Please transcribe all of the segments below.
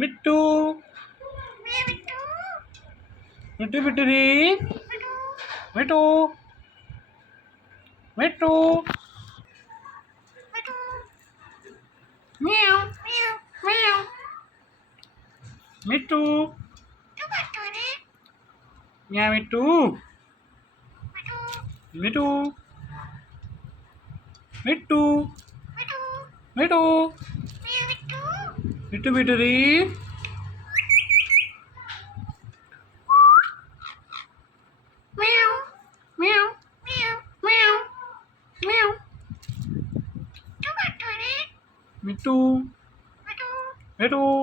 मिट्टू मिट्टू बिटरी मिट्टू मिट्टू म्याऊ म्याऊ मिट्टू म्या मिट्टू मिट्टू मिट्टू मिट्टू मिट्टू बिटरी म्याऊ म्याऊ म्याऊ म्याऊ मिट्टू मिट्टू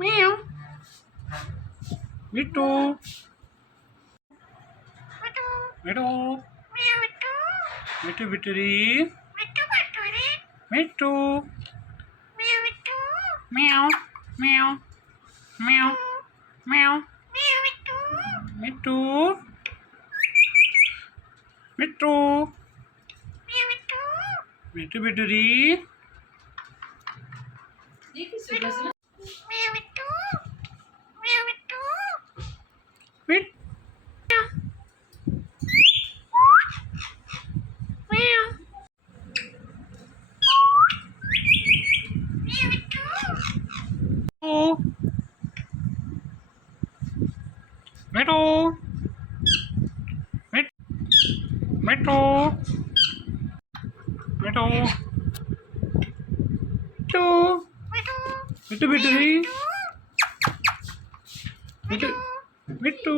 म्याऊ मिट्टू मिट्टू मिट्टू बिटरी मिट्टू म्याऊ म्याऊ म्याऊ म्याऊ मिट्टू मिट्टू मिट्टू बिटरी मिट मिट्टू मिट मिट्टू मिट्टू मिट्टू मिट्टू बिटरी मिट्टू मिट्टू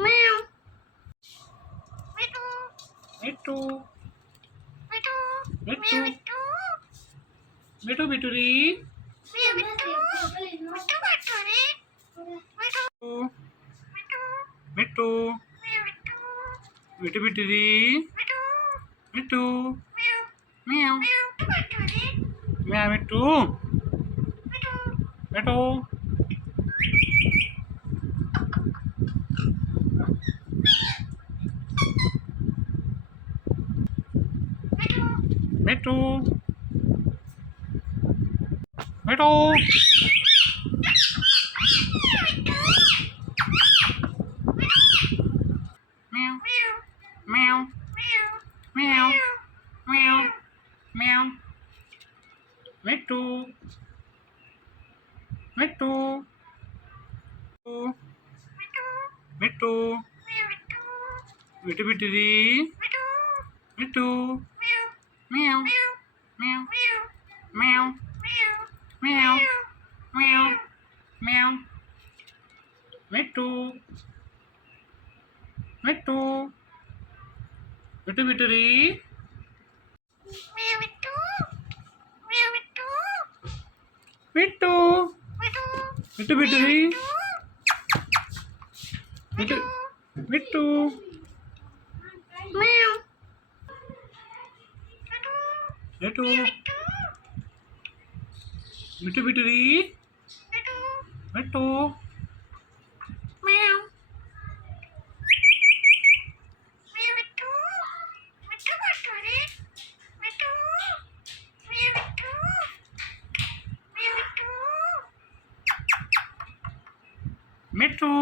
म्याऊ मिट्टू मिट्टू मिट्टू बिटरी मिट्टू मिट्टू बिटरी मिट्टू म्याऊ म्या मिट्टू मिट्टू मिट्टू मिट्टू म्याऊ म्याऊ म्याऊ म्याऊ म्याऊ मिट्टू मिट्टू मिट्टू मिट्टू बिटरी मिट्टू म्याऊ म्याऊ म्याऊ म्याऊ म्याऊ म्याऊ मिट्टू मिट्टू मिट्टू बिटरी मिट्टू मिट्टू बिटरी मिट्टू मिट्टू म्याऊ मिट्टू मिट्टू बिटरी मिट्टू म्याऊ मिट्टू मिट्टू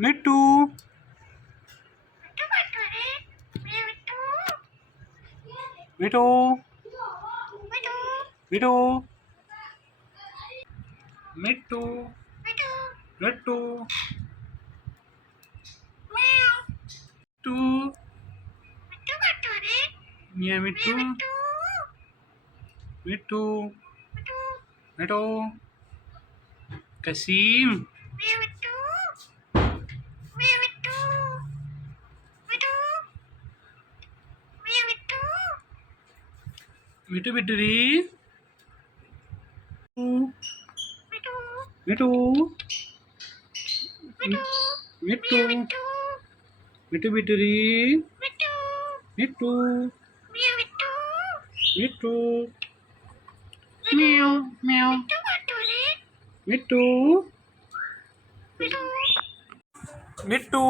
मिट्टू मिट्टू मिट्टू मिट्टू मिट्टू मिया मिट्टू मिट्टू मिट्टू कसीम मिट्टू बिटरी मिट्टू मिट्टू मिट्टू बिटरी मिट्टू मिट्टू म्याऊ म्याऊ मिट्टू मिट्टू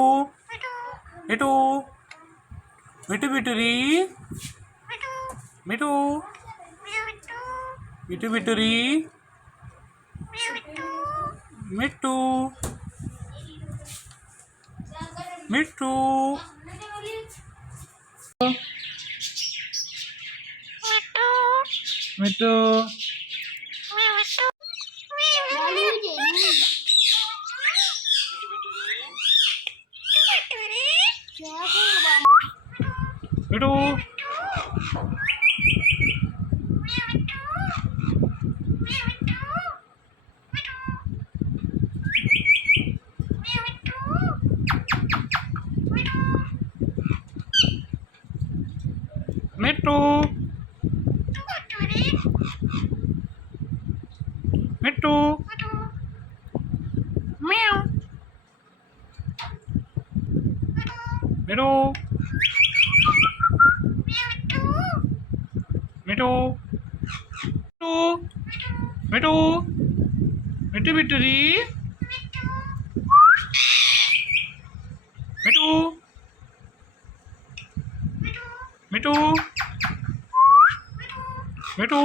मिट्टू मिट्टू बिटरी मिठू मिठू बिटुरी मिट्टू मिट्टू मिट्टू मिट्टू मिट्टू मिट्टू म्याऊ मिट्टू मिट्टू मिट्टू मिट्टू बिटुरी मिट्टू मिट्टू मिट्टू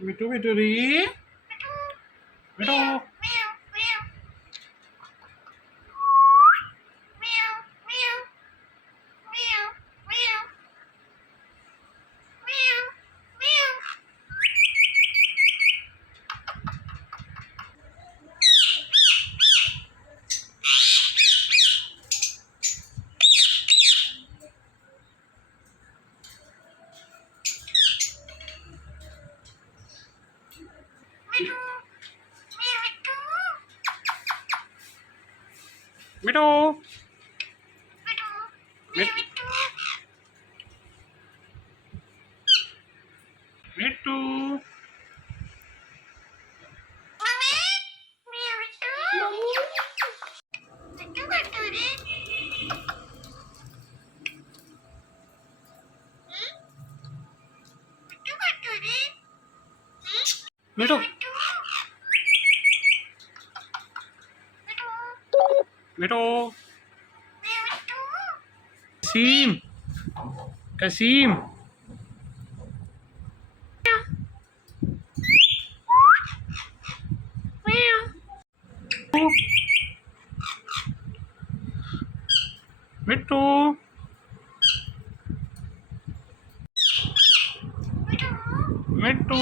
मिट्टू बिटुरी मिट्टू मिट्टू मिट्टू मिट्टू मिट्टू कसीम कसीम मिट्टू मिट्टू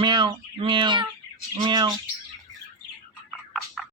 म्याऊ म्याऊ म्याऊ